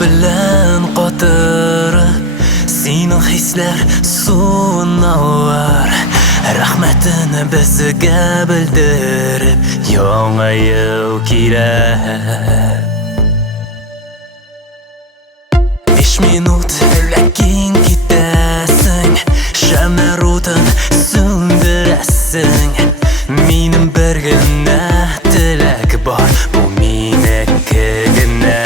bilan qotirib sening hislar suvini olar rahmatini bizga bildirib yangi yil kelar 5 minut lakin ketasan shamlar o'tin so'ndirasan mening birgina tilak bor bu menikigina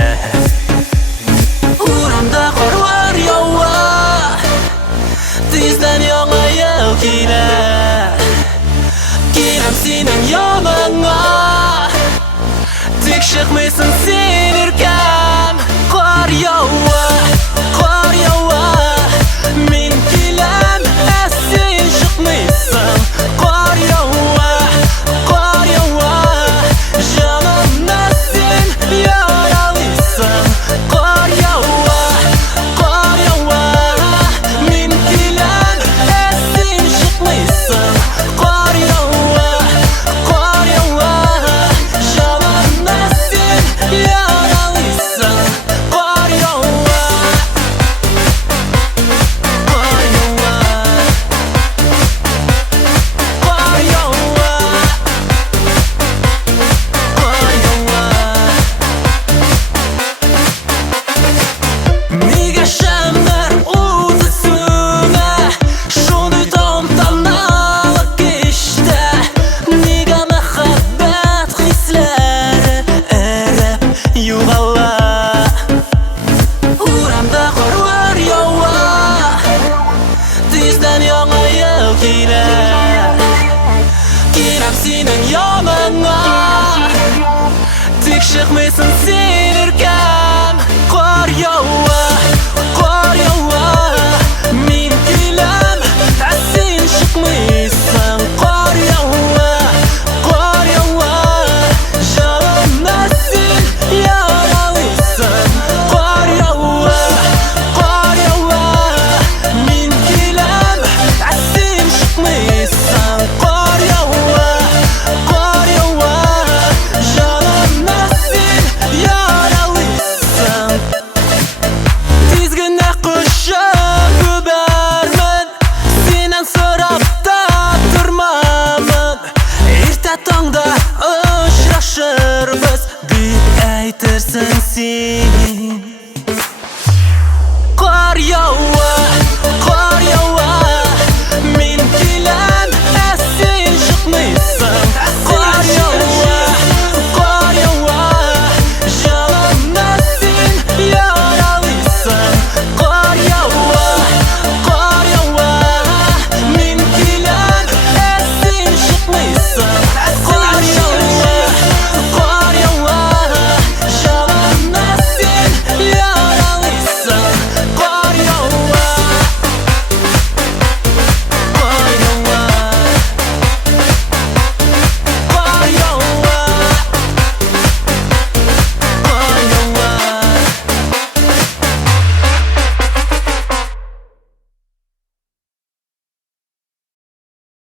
uramda qorlar yovar tezdan yangi yil kelar kelam sening yoningga tekshirmaysan sen erkam qor yovar men kelam sen chiqmaysan qor yovar jonimni sen yaralisan qor yovar men kelam sen chiqmaysan qor yovar jonimni sen yaralisan qor yovar nega shamlar o'zisuna shuni tomtanali kechda nega muhabbat hislari erib yo'g'alar uramda qorlar yovar tezdan yangi yil kelar kelam sening yoningga tekshirmaysan sen erkam qor yovar men kelam sen chiqmaysan qor yovar jonimni sen yaralisan qor yovar men kelam sen chiqmaysan qor yovar jonimni sen yaralisan tezgina qo'shib yuborman sendan so'rab turmaman erta tongda uchrashirmiz deb aytirsan sen qor yovar